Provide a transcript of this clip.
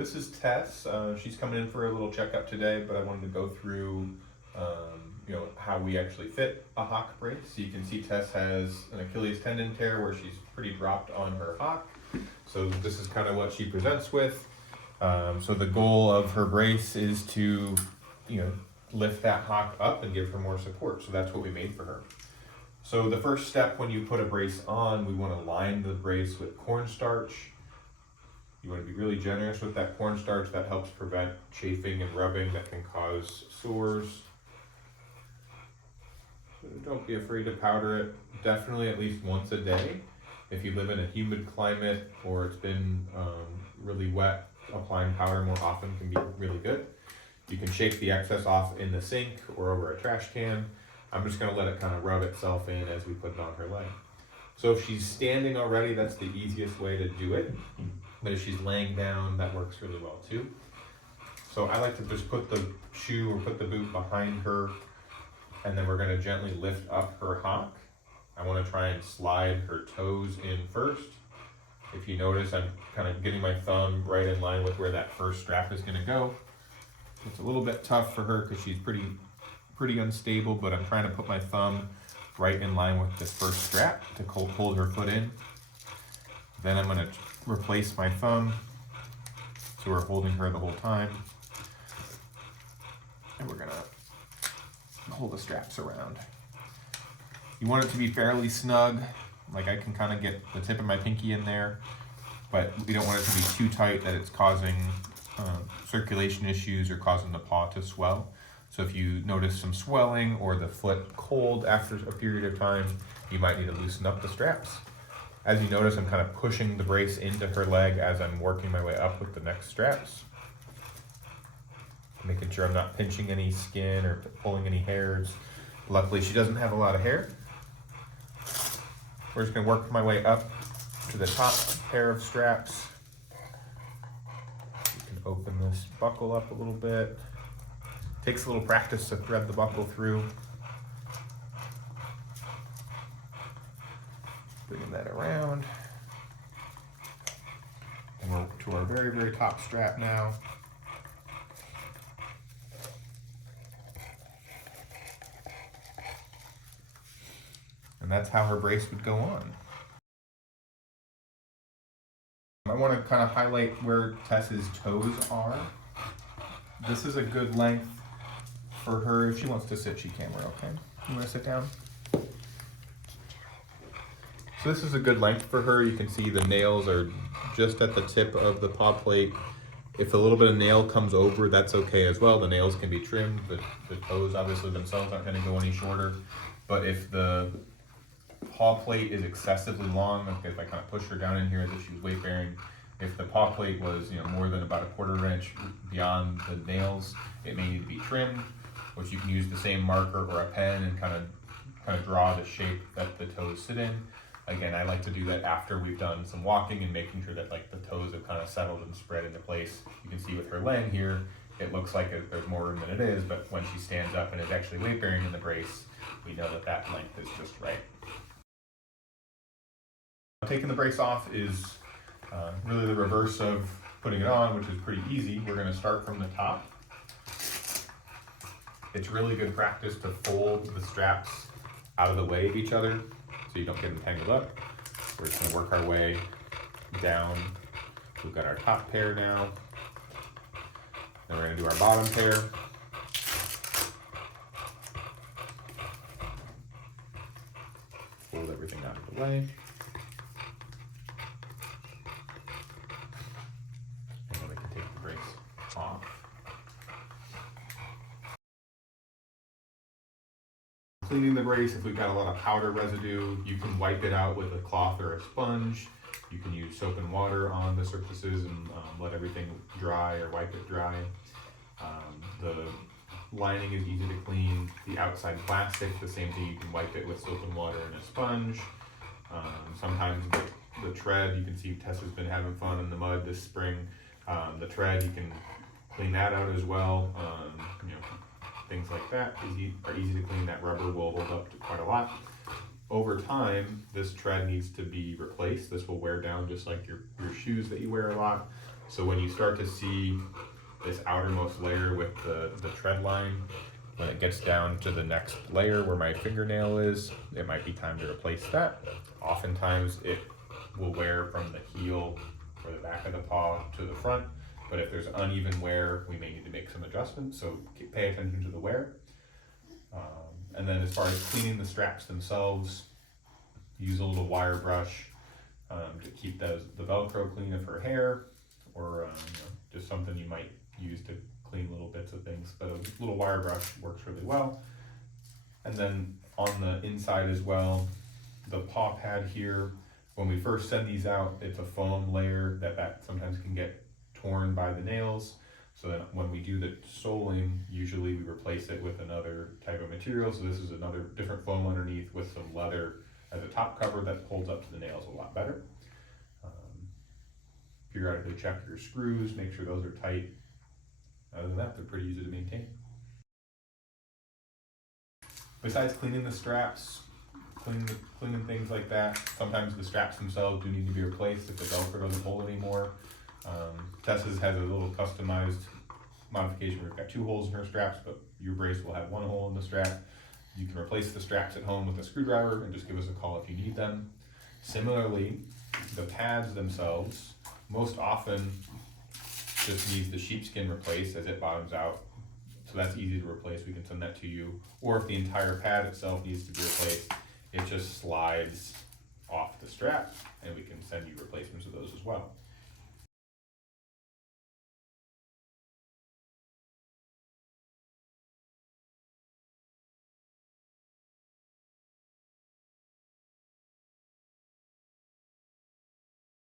this is Tess. She's coming in for a little checkup today, but I wanted to go through, how we actually fit a Hock brace. So you can see Tess has an Achilles tendon tear where she's pretty dropped on her Hock. So this is kind of what she presents with. So the goal of her brace is to, lift that Hock up and give her more support. So that's what we made for her. So the first step when you put a brace on, we want to line the brace with cornstarch. You want to be really generous with that cornstarch. That helps prevent chafing and rubbing that can cause sores. Don't be afraid to powder it. Definitely at least once a day. If you live in a humid climate or it's been really wet, applying powder more often can be really good. You can shake the excess off in the sink or over a trash can. I'm just going to let it kind of rub itself in as we put it on her leg. So if she's standing already, that's the easiest way to do it. But if she's laying down, that works really well too. So I like to just put the shoe or put the boot behind her, and then we're going to gently lift up her Hock. I want to try and slide her toes in first. If you notice, I'm kind of getting my thumb right in line with where that first strap is going to go. It's a little bit tough for her because she's pretty unstable, but I'm trying to put my thumb right in line with this first strap to hold her foot in. Then I'm going to replace my thumb so we're holding her the whole time. And we're going to hold the straps around. You want it to be fairly snug, like I can kind of get the tip of my pinky in there, but we don't want it to be too tight that it's causing circulation issues or causing the paw to swell. So if you notice some swelling or the foot cold after a period of time, you might need to loosen up the straps. As you notice, I'm kind of pushing the brace into her leg as I'm working my way up with the next straps. Making sure I'm not pinching any skin or pulling any hairs. Luckily, she doesn't have a lot of hair. We're just going to work my way up to the top pair of straps. You can open this buckle up a little bit. Takes a little practice to thread the buckle through. Bringing that around. And we're to our very, very top strap now. And that's how her brace would go on. I want to kind of highlight where Tess's toes are. This is a good length for her. If she wants to sit, she can. We're okay. You want to sit down? So this is a good length for her. You can see the nails are just at the tip of the paw plate. If a little bit of nail comes over, that's okay as well. The nails can be trimmed. The toes obviously themselves aren't going to go any shorter. But if the paw plate is excessively long, like if I kind of push her down in here as if she was weight bearing, if the paw plate was more than about a 1/4 inch beyond the nails, it may need to be trimmed, which you can use the same marker or a pen and kind of draw the shape that the toes sit in. Again, I like to do that after we've done some walking and making sure that the toes have kind of settled and spread into place. You can see with her laying here, it looks like there's more room than it is, but when she stands up and is actually weight bearing in the brace, we know that length is just right. Taking the brace off is really the reverse of putting it on, which is pretty easy. We're going to start from the top. It's really good practice to fold the straps out of the way of each other so you don't get them tangled up. We're just going to work our way down. We've got our top pair now. Then we're going to do our bottom pair. Fold everything out of the way. Off. Cleaning the brace, if we've got a lot of powder residue, you can wipe it out with a cloth or a sponge. You can use soap and water on the surfaces and let everything dry or wipe it dry. The lining is easy to clean. The outside plastic, the same thing, you can wipe it with soap and water and a sponge. Sometimes the tread, you can see Tess has been having fun in the mud this spring. The tread, you can clean that out as well. Things like that are easy to clean. That rubber will hold up to quite a lot. Over time, this tread needs to be replaced. This will wear down just like your shoes that you wear a lot. So when you start to see this outermost layer with the tread line, when it gets down to the next layer where my fingernail is, it might be time to replace that. Oftentimes it will wear from the heel or the back of the paw to the front, but if there's uneven wear, we may need to make some adjustments, so pay attention to the wear. And then as far as cleaning the straps themselves, use a little wire brush to keep the Velcro clean of her hair, or just something you might use to clean little bits of things, but a little wire brush works really well. And then on the inside as well, the paw pad here, when we first send these out, it's a foam layer that sometimes can get torn by the nails. So then when we do the soling, usually we replace it with another type of material. So this is another different foam underneath with some leather as a top cover that holds up to the nails a lot better. Periodically check your screws, make sure those are tight. Other than that, they're pretty easy to maintain. Besides cleaning the straps, cleaning things like that, sometimes the straps themselves do need to be replaced if the Velcro doesn't hold anymore. Tessa's has a little customized modification. We've got 2 holes in her straps, but your brace will have 1 hole in the strap. You can replace the straps at home with a screwdriver and just give us a call if you need them. Similarly, the pads themselves most often just needs the sheepskin replaced as it bottoms out. So that's easy to replace. We can send that to you. Or if the entire pad itself needs to be replaced, it just slides off the strap and we can send you replacements of those as well.